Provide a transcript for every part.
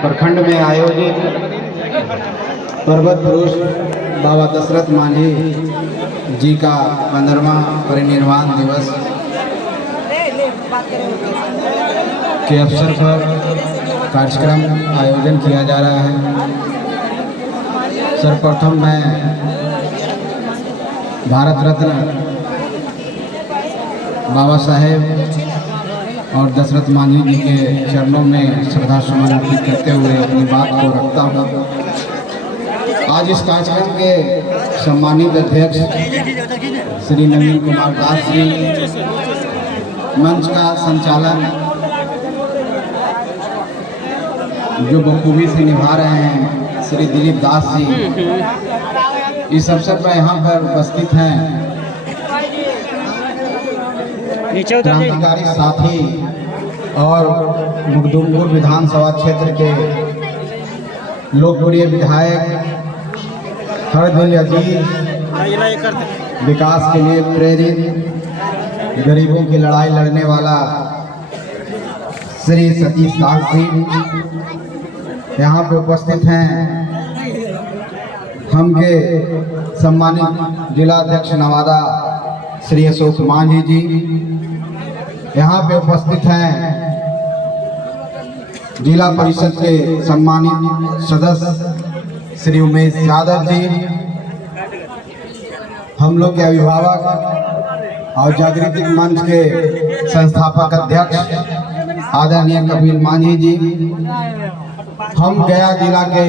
प्रखंड में आयोजित पर्वत पुरुष बाबा दशरथ मांझी जी का 15वां परिनिर्वाण दिवस के अवसर पर कार्यक्रम आयोजन किया जा रहा है। सर्वप्रथम मैं भारत रत्न बाबा साहेब और दशरथ मांझी जी के चरणों में श्रद्धा सुमन अर्पित करते हुए अपनी बात को रखता हूँ। आज इस कार्यक्रम के सम्मानित अध्यक्ष श्री नवीन कुमार दास जी, मंच का संचालन जो बखूबी से निभा रहे हैं श्री दिलीप दास जी, इस अवसर पर यहाँ पर उपस्थित हैं क्रांतिकारी साथी और मुकदुमपुर विधानसभा क्षेत्र के लोकप्रिय विधायक हरदिल अजीज, विकास के लिए प्रेरित, गरीबों की लड़ाई लड़ने वाला श्री सतीश दास जी यहाँ पे उपस्थित हैं। हम के सम्मानित जिला अध्यक्ष नवादा श्री अशोक मांझी जी यहाँ पे उपस्थित हैं। जिला परिषद के सम्मानित सदस्य श्री उमेश यादव जी, हम लोग के अभिभावक और जागृति मंच के संस्थापक अध्यक्ष आदरणीय कपिल मांझी जी, हम गया जिला के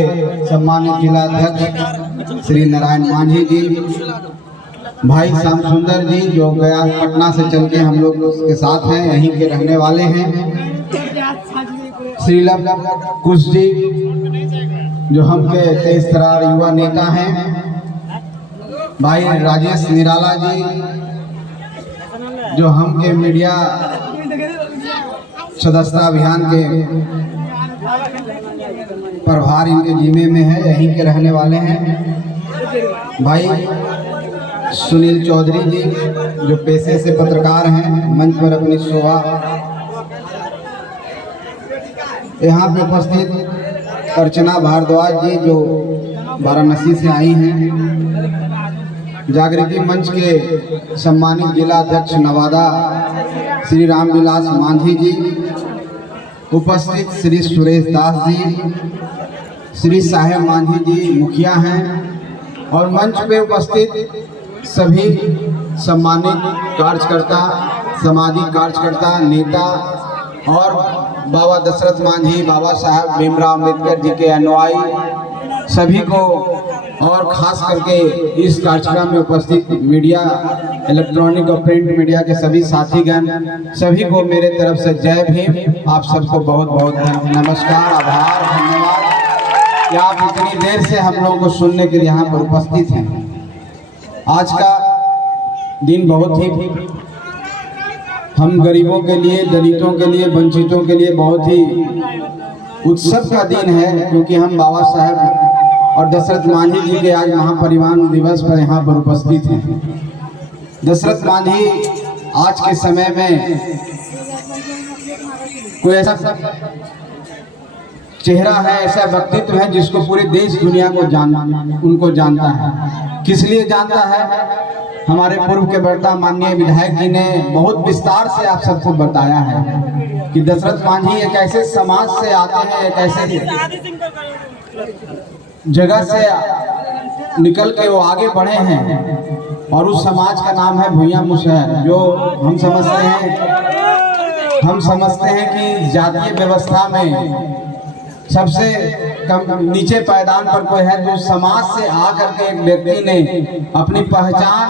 सम्मानित जिला अध्यक्ष श्री नारायण मांझी जी, भाई श्याम सुंदर जी जो गया पटना से चल के हम लोग के साथ हैं, यहीं के रहने वाले हैं, श्री कुश जी जो हम के तेज तरार युवा नेता हैं, भाई राजेश निराला जी जो हम के मीडिया सदस्यता अभियान के प्रभार इनके जिम्मे में है, यहीं के रहने वाले हैं, भाई सुनील चौधरी जी जो पेशे से पत्रकार हैं, मंच पर अपनी शोभा, यहाँ पे उपस्थित अर्चना भारद्वाज जी जो वाराणसी से आई हैं, जागृति मंच के सम्मानित जिला अध्यक्ष नवादा श्री रामविलास मांझी जी, उपस्थित श्री सुरेश दास जी, श्री साहेब मांझी जी मुखिया हैं, और मंच पे उपस्थित सभी सम्मानित कार्यकर्ता, सामाजिक कार्यकर्ता, नेता और बाबा दशरथ मांझी, बाबा साहब भीमराव अम्बेडकर जी के अनुयायी सभी को, और खास करके इस कार्यक्रम में उपस्थित मीडिया, इलेक्ट्रॉनिक और प्रिंट मीडिया के सभी साथीगण, सभी को मेरे तरफ से जय भीम। आप सबको बहुत बहुत नमस्कार, आभार, धन्यवाद कि आप इतनी देर से हम लोगों को सुनने के लिए यहाँ पर उपस्थित हैं। आज का दिन बहुत ही हम गरीबों के लिए, दलितों के लिए, वंचितों के लिए बहुत ही उत्सव का दिन है, क्योंकि हम बाबा साहब और दशरथ मांझी जी के आज महापरिनिर्वाण दिवस पर यहाँ पर उपस्थित हैं। दशरथ मांझी आज के समय में कोई ऐसा चेहरा है, ऐसा व्यक्तित्व है जिसको पूरे देश दुनिया को उनको जानता है। किस लिए जानता है? हमारे पूर्व के वर्ता माननीय विधायक जी ने बहुत विस्तार से आप सबको बताया है कि दशरथ मांझी एक ऐसे समाज से आते हैं, एक ऐसे जगह से निकल के वो आगे बढ़े हैं, और उस समाज का नाम है भुइयां मुसहर, जो हम समझते हैं कि जातीय व्यवस्था में सबसे कम नीचे पायदान पर कोई है, तो समाज से आकर के एक व्यक्ति ने अपनी पहचान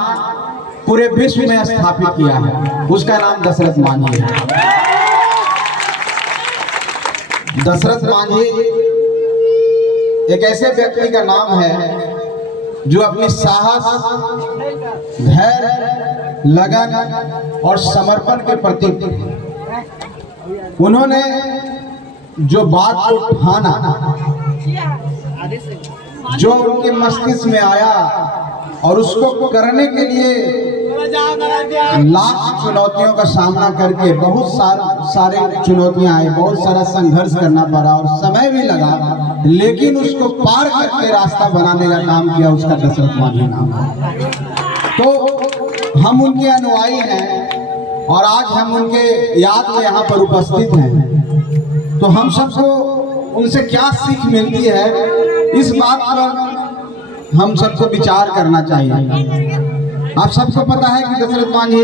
पूरे विश्व में स्थापित किया है, उसका नाम दशरथ मांझी है। दशरथ मांझी एक ऐसे व्यक्ति का नाम है जो अपनी साहस, धैर्य, लगन और समर्पण के प्रतीक, उन्होंने जो बात को ठाना, जो उनके मस्तिष्क में आया और उसको करने के लिए लाख चुनौतियों का सामना करके बहुत सारे चुनौतियां आई, बहुत सारा संघर्ष करना पड़ा और समय भी लगा, लेकिन उसको पार करके रास्ता बनाने का काम किया उसका दशरथ मांझी नाम है। तो हम उनके अनुयायी हैं और आज हम उनके याद में यहाँ पर उपस्थित हैं। तो हम सबको उनसे क्या सीख मिलती है, इस बात पर हम सबको विचार करना चाहिए। आप सबको पता है कि दशरथ मांझी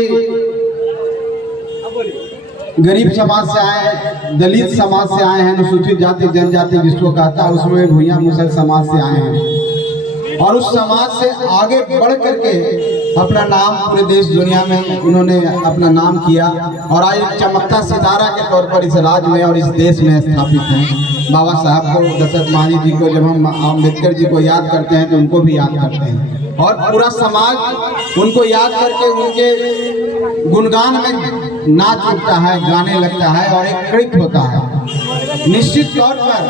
गरीब समाज से आए हैं, दलित समाज से आए हैं, अनुसूचित जाति जनजाति जिसको कहता है, उसमें भूया मुसल समाज से आए हैं और उस समाज से आगे बढ़ करके अपना नाम पूरे देश दुनिया में उन्होंने अपना नाम किया और आज एक चमकता सितारा के तौर पर इस राज्य में और इस देश में स्थापित हैं। बाबा साहब को, दशरथ मांझी जी को जब हम अम्बेडकर जी को याद करते हैं तो उनको भी याद करते हैं और पूरा समाज उनको याद करके उनके गुणगान में नाच उठता है, गाने लगता है और एक कृत होता है। निश्चित तौर पर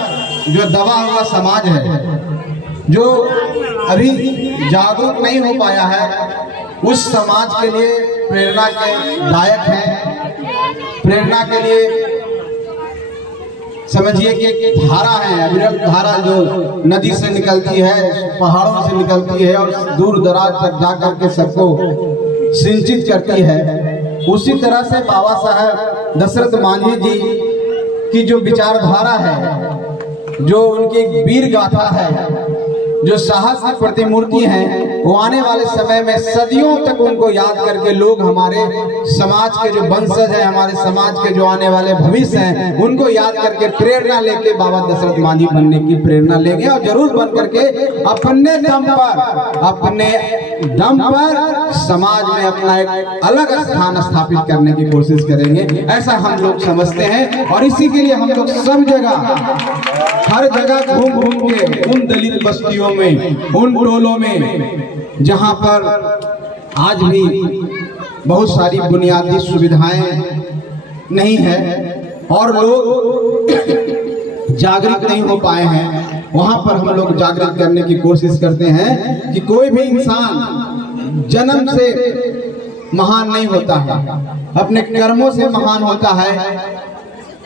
जो दबा हुआ समाज है, जो अभी जागरूक नहीं हो पाया है, उस समाज के लिए प्रेरणा के दायक है। प्रेरणा के लिए समझिए कि एक धारा है, अविरल धारा जो नदी से निकलती है, पहाड़ों से निकलती है और दूर दराज तक जा करके सबको सिंचित करती है। उसी तरह से बाबा साहब दशरथ मांझी जी की जो विचारधारा है, जो उनकी वीर गाथा है, जो साहस की प्रतिमूर्ति हैं, वो आने वाले समय में सदियों तक उनको याद करके लोग हमारे समाज के जो वंशज हैं, हमारे समाज के जो आने वाले भविष्य हैं, उनको याद करके प्रेरणा लेके बाबा दशरथ मांझी बनने की प्रेरणा लेंगे और जरूर बन करके अपने दम पर समाज में अपना एक अलग स्थान स्थापित करने की कोशिश करेंगे, ऐसा हम लोग समझते हैं। और इसी के लिए हम लोग सब जगह, हर जगह घूम घूम के उन दलित बस्तियों में, उन टोलों में जहां पर आज भी बहुत सारी बुनियादी सुविधाएं नहीं है और लोग जागृत नहीं हो पाए हैं, वहां पर हम लोग जागृत करने की कोशिश करते हैं कि कोई भी इंसान जन्म से महान नहीं होता है, अपने कर्मों से महान होता है,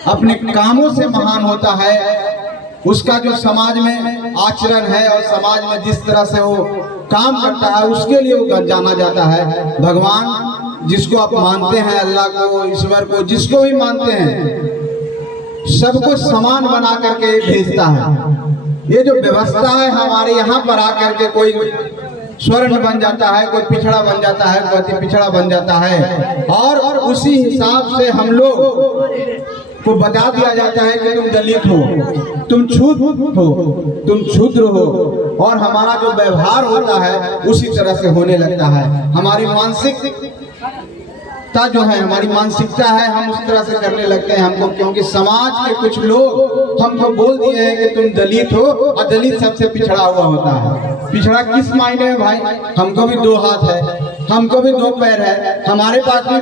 अपने कामों से महान होता है। उसका जो समाज में आचरण है और समाज में जिस तरह से वो काम करता है, उसके लिए वो जाना जाता है। भगवान जिसको आप मानते हैं, अल्लाह को, ईश्वर को, जिसको भी मानते हैं, सबको समान बना करके भेजता है। ये जो व्यवस्था है हमारे यहाँ पर आकर के कोई स्वर्ण बन जाता है, कोई पिछड़ा बन जाता है, कोई अति पिछड़ा बन जाता है और उसी हिसाब से हम लोग को बता दिया जाता है कि तुम दलित हो, तुम छूत हो, तुम क्षुद्र हो और हमारा जो व्यवहार होता है उसी तरह से होने लगता है। हमारी मानसिकता जो है, हमारी मानसिकता है, हम उस तरह से करने लगते हैं हमको, क्योंकि समाज के कुछ लोग हमको बोल दिए हैं कि तुम दलित हो और दलित सबसे पिछड़ा हुआ होता है। पिछड़ा किस मायने में भाई? हमको भी दो हाथ है, हमको भी दो पैर है, हमारे पास भी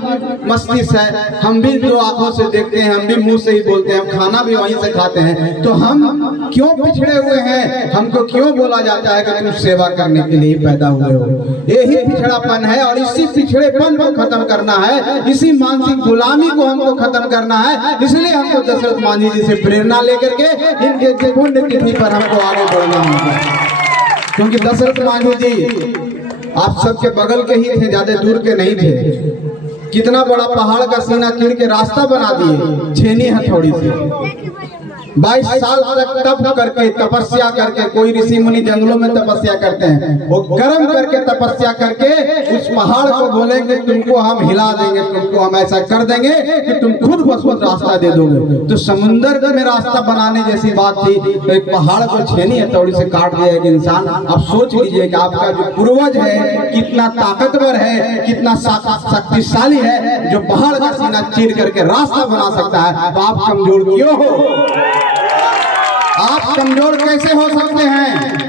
मस्तिष्क है, हम भी दो आंखों से देखते हैं, हम भी मुंह से ही बोलते हैं, हम खाना भी वहीं से खाते हैं। तो हम क्यों पिछड़े हुए हैं? हमको क्यों बोला जाता है कि तुम सेवा करने के लिए पैदा हुए हो? यही पिछड़ापन है और इसी पिछड़ेपन को खत्म करना है, इसी मानसिक गुलामी को हमको खत्म करना है। इसलिए हमको दशरथ मांझी जी से प्रेरणा लेकर के इनके पुण्यतिथि पर हमको आगे बढ़ना होगा, क्योंकि दशरथ मांझी जी आप सबके बगल के ही थे, ज्यादा दूर के नहीं थे। कितना बड़ा पहाड़ का सीना चीर के रास्ता बना दिए छेनी हथौड़ी से। 22 साल तक तप करके, तपस्या करके, कोई ऋषि मुनि जंगलों में तपस्या करते हैं, वो कर्म करके तपस्या करके उस पहाड़ को बोलेंगे तुमको हम हिला देंगे, तुमको हम ऐसा कर देंगे कि तुम खुद ब खुद रास्ता दे दोगे। तो समुंदर में रास्ता बनाने जैसी बात थी, तो एक पहाड़ को छेनी हथौड़ी से काट दिया एक इंसान। अब सोच लीजिए कि आपका जो पूर्वज है कितना ताकतवर है, कितना शक्तिशाली है, जो पहाड़ का सीना चीर करके रास्ता बना सकता है। तो आप कमजोर क्यों हो? आप कमजोर कैसे हो सकते हैं?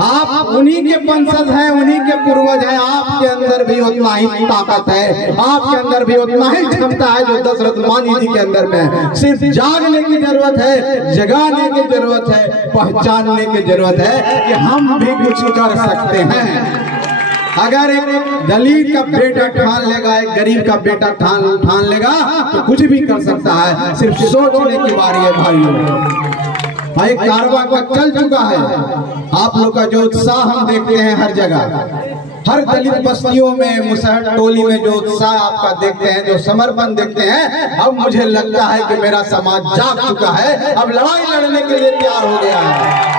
आप उन्हीं के वंशज हैं, उन्हीं के पूर्वज हैं। आपके अंदर भी उतना ही ताकत है, आपके अंदर भी उतना ही क्षमता है जो दशरथ मांझी जी के अंदर में है। सिर्फ जागने की जरूरत है, जगाने की जरूरत है, पहचानने की जरूरत है कि हम भी कुछ कर सकते हैं। अगर एक दलित का बेटा ठान लेगा, एक गरीब का बेटा ठान लेगा तो कुछ भी कर सकता है, सिर्फ सोचने की बारी है भाइयों। एक कारवां का चल चुका है। आप लोग का जो उत्साह हम देखते हैं हर जगह, हर दलित बस्तियों में, मुसहर टोली में जो उत्साह आपका देखते हैं, जो समर्पण देखते हैं, अब मुझे लगता है कि मेरा समाज जाग चुका है, अब लड़ाई लड़ने के लिए तैयार हो गया है।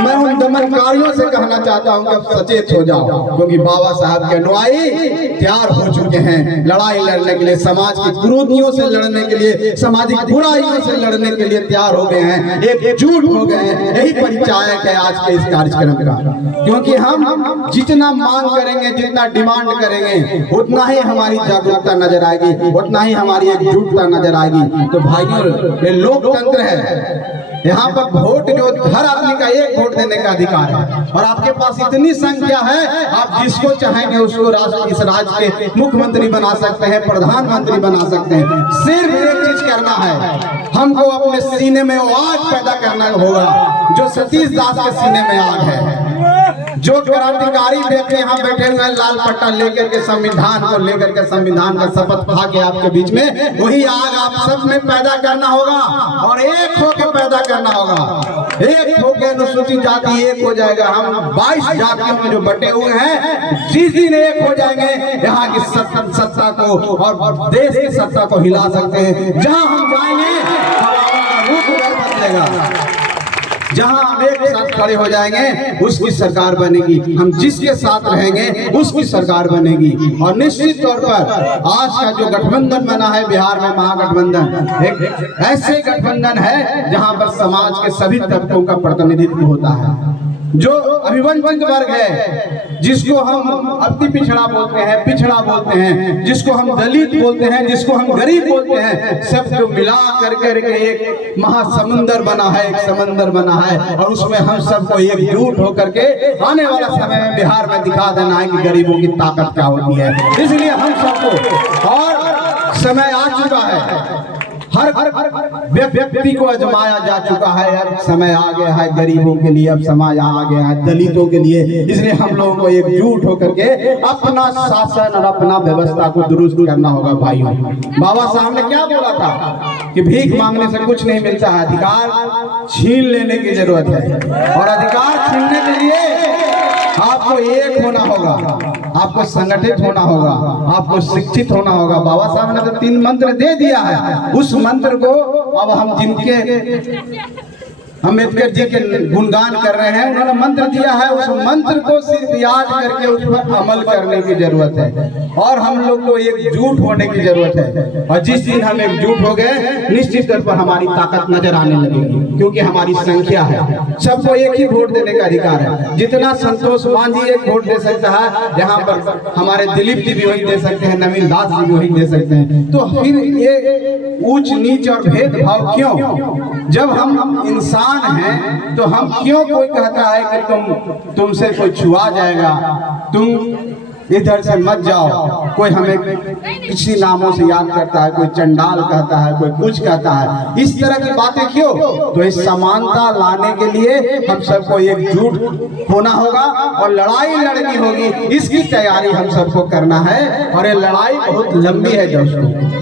मैं उन दमनकारियों से कहना चाहता हूं कि अब सचेत हो जाओ, क्योंकि बाबा साहब के अनुयायी तैयार हो चुके हैं लड़ाई लड़ने के लिए, समाज की कुरीतियों से लड़ने के लिए, सामाजिक बुराइयों से लड़ने के लिए तैयार हो गए हैं, एकजुट हो गए हैं। यही परिचायक है आज के इस कार्यक्रम का, क्योंकि हम जितना मांग करेंगे, जितना डिमांड करेंगे, उतना ही हमारी जागरूकता नजर आएगी, उतना ही हमारी एकजुटता नजर आएगी। तो भाइयों, ये लोकतंत्र है, यहाँ पर वोट जो हर आदमी का एक वोट देने का अधिकार है, और आपके पास इतनी संख्या है, आप जिसको चाहेंगे उसको इस राज्य के मुख्यमंत्री बना सकते हैं, प्रधानमंत्री बना सकते हैं। सिर्फ एक चीज करना है, हमको अपने सीने में वो आग पैदा करना होगा जो सतीश दास के सीने में आग है। जो क्रांतिकारी व्यक्ति यहाँ बैठे हुए हैं लाल पट्टा लेकर के, संविधान को लेकर के, संविधान का शपथ खा के आपके बीच में, वही आग आप सब में पैदा करना होगा, और एक होके पैदा करना होगा। एक होके अनुसूचित जाति एक हो जाएगा। हम 22 जातियों में जो बटे हुए हैं, जिस दिन एक हो जाएंगे, यहाँ की सत्ता को और देश की सत्ता को हिला सकते हैं। जहाँ हम जाएंगे रूप बदलेगा, जहां हम एक साथ खड़े हो जाएंगे उसकी सरकार बनेगी, हम जिसके साथ रहेंगे उसकी सरकार बनेगी। और निश्चित तौर पर आज का जो गठबंधन बना है बिहार में, महागठबंधन एक ऐसे गठबंधन है जहां पर समाज के सभी तबकों का प्रतिनिधित्व होता है। जो अभिवंचित वर्ग है, जिसको हम अति पिछड़ा बोलते हैं, पिछड़ा बोलते हैं, जिसको हम दलित बोलते हैं, जिसको हम गरीब बोलते हैं, सबको मिला करके एक महासमुंदर बना है, एक समंदर बना है, और उसमें हम सबको एकजुट होकर के आने वाला समय में बिहार में दिखा देना है कि गरीबों की ताकत क्या होती है। इसलिए हम सबको, और समय आ चुका है, हर व्यक्ति को आजमाया जा चुका है, अब समय आ गया है गरीबों के लिए, अब समय आ गया है दलितों के लिए। इसलिए हम लोगों को एकजुट होकर के अपना शासन और अपना व्यवस्था को दुरुस्त करना होगा भाइयों। बाबा साहब ने क्या बोला था कि भीख मांगने से कुछ नहीं मिलता है, अधिकार छीन लेने की जरूरत है, और अधिकार छीनने के लिए आपको एक होना होगा, आपको संगठित होना होगा, आपको शिक्षित होना होगा। बाबा साहब ने तो 3 मंत्र दे दिया है, उस मंत्र को अब हम जिनके अम्बेडकर जी के गुणगान कर रहे हैं, उन्होंने मंत्र दिया है, उस मंत्र को सिर्फ याद करके उस पर अमल करने की जरूरत है, और हम लोग को एकजुट होने की जरूरत है। और जिस दिन हम एकजुट हो गए, निश्चित तौर पर हमारी ताकत नजर आने लगेगी, क्योंकि हमारी संख्या है। सबको एक ही वोट देने का अधिकार है। जितना संतोष मांझी एक वोट दे सकता है, यहाँ पर हमारे दिलीप जी भी वही दे सकते हैं, नवीन दास जी भी वही दे सकते हैं। तो फिर ये ऊंच नीच और भेदभाव क्यों? जब हम इंसान हैं तो हम क्यों, कोई कहता है कि तुमसे कोई छुआ जाएगा, तुम इधर से मत जाओ, कोई हमें किसी नामों से याद करता है, कोई चंडाल कहता है, कोई कुछ कहता है, इस तरह की बातें क्यों? तो इस समानता लाने के लिए हम सबको एकजुट होना होगा और लड़ाई लड़नी होगी। इसकी तैयारी हम सबको करना है, और ये लड़ाई बहुत लंबी है दोस्तों।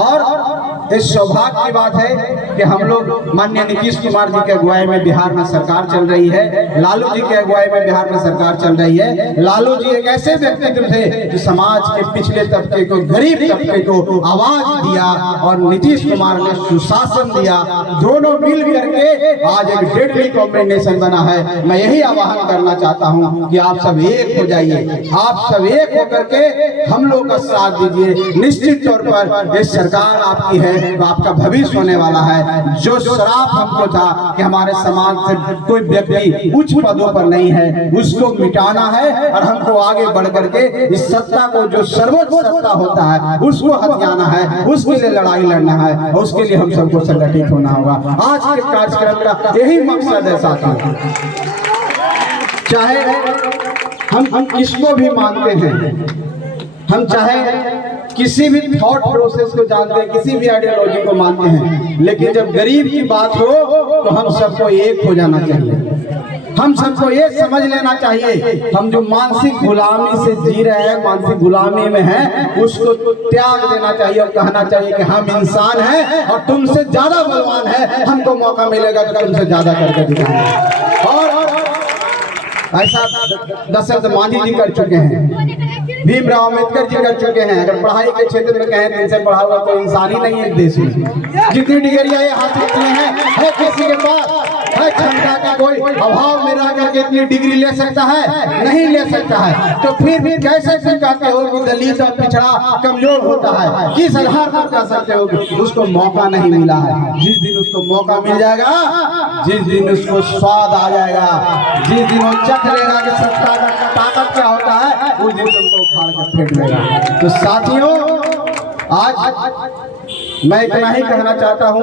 और इस सौभाग्य की बात है कि हम लोग माननीय नीतीश कुमार जी के अगुवाई में बिहार में सरकार चल रही है, लालू जी के अगुवाई में बिहार में सरकार चल रही है। लालू जी एक ऐसे व्यक्तित्व थे जो समाज के पिछले तबके को, गरीब तबके को आवाज दिया, और नीतीश कुमार ने सुशासन दिया। दोनों मिल करके आज एक डेडली कॉम्बिनेशन बना है। मैं यही आह्वान करना चाहता हूँ कि आप सब एक हो जाइए, आप सब एक होकर के हम लोग का साथ दीजिए। निश्चित तौर पर ये सरकार आपकी है, तो आपका भविष्य होने वाला है। जो श्राप हमको था कि हमारे समाज से कोई व्यक्ति उच्च पदों पर नहीं है, उसको मिटाना है, और हमको आगे बढ़ करके इस सत्ता को, जो सर्वोच्च सत्ता होता है, उसको हथियाना है, उसके लिए लड़ाई लड़ना है, और उसके लिए हम सबको संगठित होना होगा। आज के कार्यक्रम का यही मकसद है साथियों। चाहे हम किसको भी मानते हैं, हम चाहे किसी भी थॉट प्रोसेस को जानते हैं, किसी भी आइडियोलॉजी को मानते हैं, लेकिन जब गरीब की बात हो तो हम सबको एक हो जाना चाहिए। हम सबको ये समझ लेना चाहिए, हम जो मानसिक गुलामी से जी रहे हैं, मानसिक गुलामी में हैं, उसको त्याग देना चाहिए और कहना चाहिए कि हम इंसान हैं और तुमसे ज्यादा बलवान है, हमको मौका मिलेगा तो तुमसे ज्यादा करके दिखाएंगे। और ऐसा दशरथ मांझी जी कर चुके हैं, भीमराव अम्बेडकर जी कर चुके हैं। अगर पढ़ाई के क्षेत्र में कहें इनसे पढ़ा हुआ तो इंसान ही नहीं है देश में। जितनी डिग्रियां ये हासिल की हैं, है किसी के पास है क्षमता का कोई अभाव में रह करके इतनी डिग्री ले सकता है? नहीं ले सकता है। तो फिर कैसे कहते हो कि दलित और पिछड़ा कमजोर होता है? किस आधार पर कह सकते हो कि उसको मौका नहीं मिला है? जिस दिन उसको मौका मिल जाएगा, जिस दिन उसको स्वाद आ जाएगा, जिस दिन वो चख लेगा कि सत्ता का ताकत क्या होता है, उस दिन तुमको उखाड़ कर फेंक देगा। तो साथियों, आज मैं इतना ही कहना चाहता हूं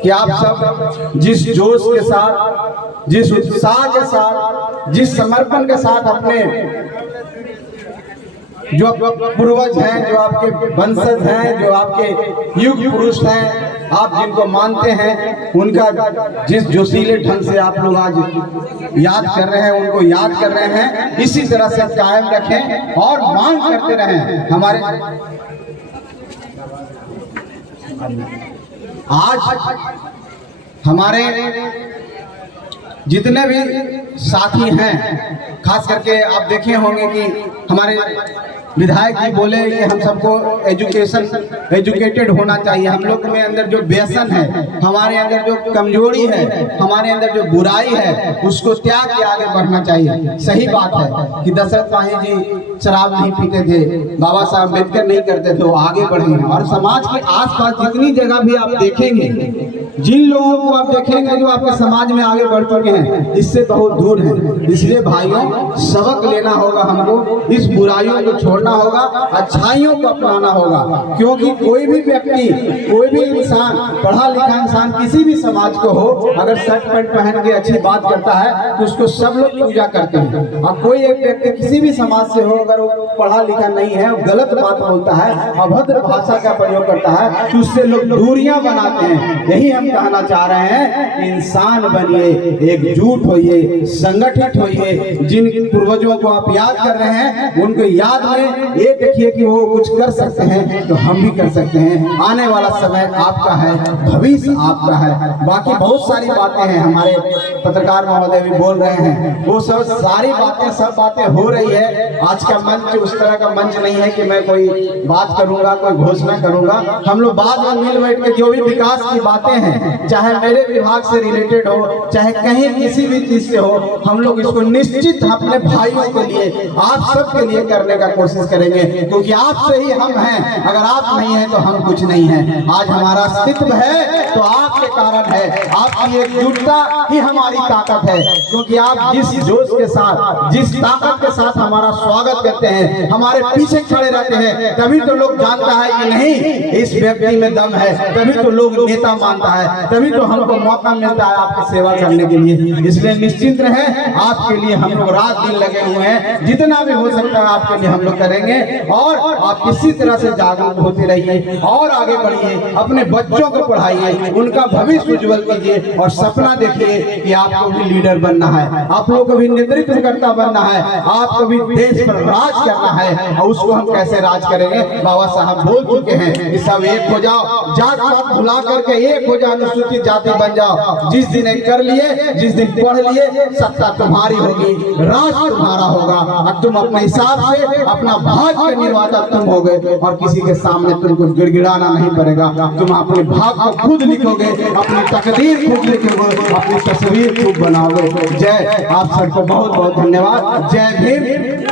कि आप सब जिस जोश के साथ, जिस उत्साह के साथ, जिस समर्पण के साथ अपने जो पूर्वज हैं, जो आपके वंशज हैं, जो आपके युग पुरुष हैं, आप जिनको मानते हैं, उनका जिस जोशीले ढंग से आप लोग आज याद कर रहे हैं, उनको याद कर रहे हैं, इसी तरह से कायम रखें और मांग करते रहें। हमारे आज हमारे जितने भी साथी हैं, खास करके आप देखे होंगे कि हमारे विधायक जी बोले कि हम सबको एजुकेटेड होना चाहिए। हम लोग में अंदर जो व्यसन है, हमारे अंदर जो कमजोरी है, हमारे अंदर जो बुराई है, उसको त्याग के आगे बढ़ना चाहिए। सही बात है कि दशरथ मांझी जी शराब नहीं पीते थे, बाबा साहब अम्बेडकर नहीं करते थे, वो आगे बढ़े। और समाज के आसपास जितनी जगह भी आप देखेंगे, जिन लोगों को आप देखेंगे जो आपके समाज में आगे बढ़ चुके हैं, इससे बहुत दूर है। इसलिए भाइयों, सबक लेना होगा हमको, इस बुराइयों को छोड़ना होगा, अच्छाइयों को अपनाना होगा। क्योंकि कोई भी व्यक्ति, कोई भी इंसान, पढ़ा लिखा इंसान किसी भी समाज को हो, अगर शर्ट पैंट पहन के अच्छी बात करता है तो उसको सब लोग पूजा करते हैं। और कोई एक व्यक्ति किसी भी समाज से हो, अगर वो पढ़ा लिखा नहीं है, गलत बात बोलता है, अभद्र भाषा का प्रयोग करता है, तो उससे लोग दूरियां बनाते हैं। यही हम कहना चाह रहे हैं, इंसान बनिए, एकजुट होइए, संगठित होइए। जिन पूर्वजों को आप याद कर रहे हैं, उनको याद में ये देखिए कि वो कुछ कर सकते हैं तो हम भी कर सकते हैं। आने वाला समय आपका है, भविष्य आपका है। बाकी बहुत सारी बातें हैं, हमारे पत्रकार महोदय भी बोल रहे हैं, वो सब सारी बातें, सब बातें हो रही है। आज का मंच उस तरह का मंच नहीं है कि मैं कोई बात करूंगा, कोई घोषणा करूंगा। हम लोग बाद में मिल बैठ के जो भी विकास की बातें हैं, चाहे मेरे विभाग से रिलेटेड हो, चाहे कहीं किसी भी चीज से हो, हम लोग इसको निश्चित अपने भाइयों के लिए, आप सबके लिए करने का कोशिश करेंगे। क्योंकि आपसे ही हम हैं, अगर आप नहीं हैं तो हम कुछ नहीं हैं। आज हमारा अस्तित्व है तो आपके कारण है, आपकी एकजुटता ही हमारी ताकत है। क्योंकि आप जिस जोश के साथ, जिस ताकत के साथ हमारा स्वागत करते हैं, हमारे पीछे खड़े रहते हैं, तभी तो लोग जानता है कि नहीं, इस व्यक्ति में दम है, तभी तो लोग नेता मानता है, तभी तो हमको मौका मिलता है आपकी सेवा करने के लिए। इसलिए निश्चिंत रहे, आपके लिए हम लोग रात दिन लगे हुए हैं, जितना भी हो सकता है आपके लिए हम लोग करेंगे। और आप किसी तरह से जागरूक होते रहिए और आगे बढ़िए, अपने बच्चों को पढ़ाइए, उनका भविष्य उज्जवल कीजिए और सपना देखिए कि आपको भी लीडर बनना है, आप लोगों को भी नेतृत्वकर्ता बनना है, आपको भी देश पर राज करना है। और उसको हम कैसे राज करेंगे? बाबा साहब बोल चुके हैं कि सब एक हो जाओ, जात पात भुला करके एक हो जाओ, अनुसूचित जाति बन जाओ। जिस दिन एक कर लिए, जिस दिन पढ़ लिए, सत्ता तुम्हारी होगी, राज तुम्हारा होगा, और तुम अपने हिसाब से अपना भाग्य के निर्माता तुम हो गए और किसी के सामने तुमको गिड़गिड़ाना नहीं पड़ेगा। तुम अपने भाग्य को खुद लिखोगे, अपनी तकदीर खुद लिखोगे, अपनी तस्वीर खुद बनाओगे। जय, आप सबको बहुत बहुत धन्यवाद। जय भीम।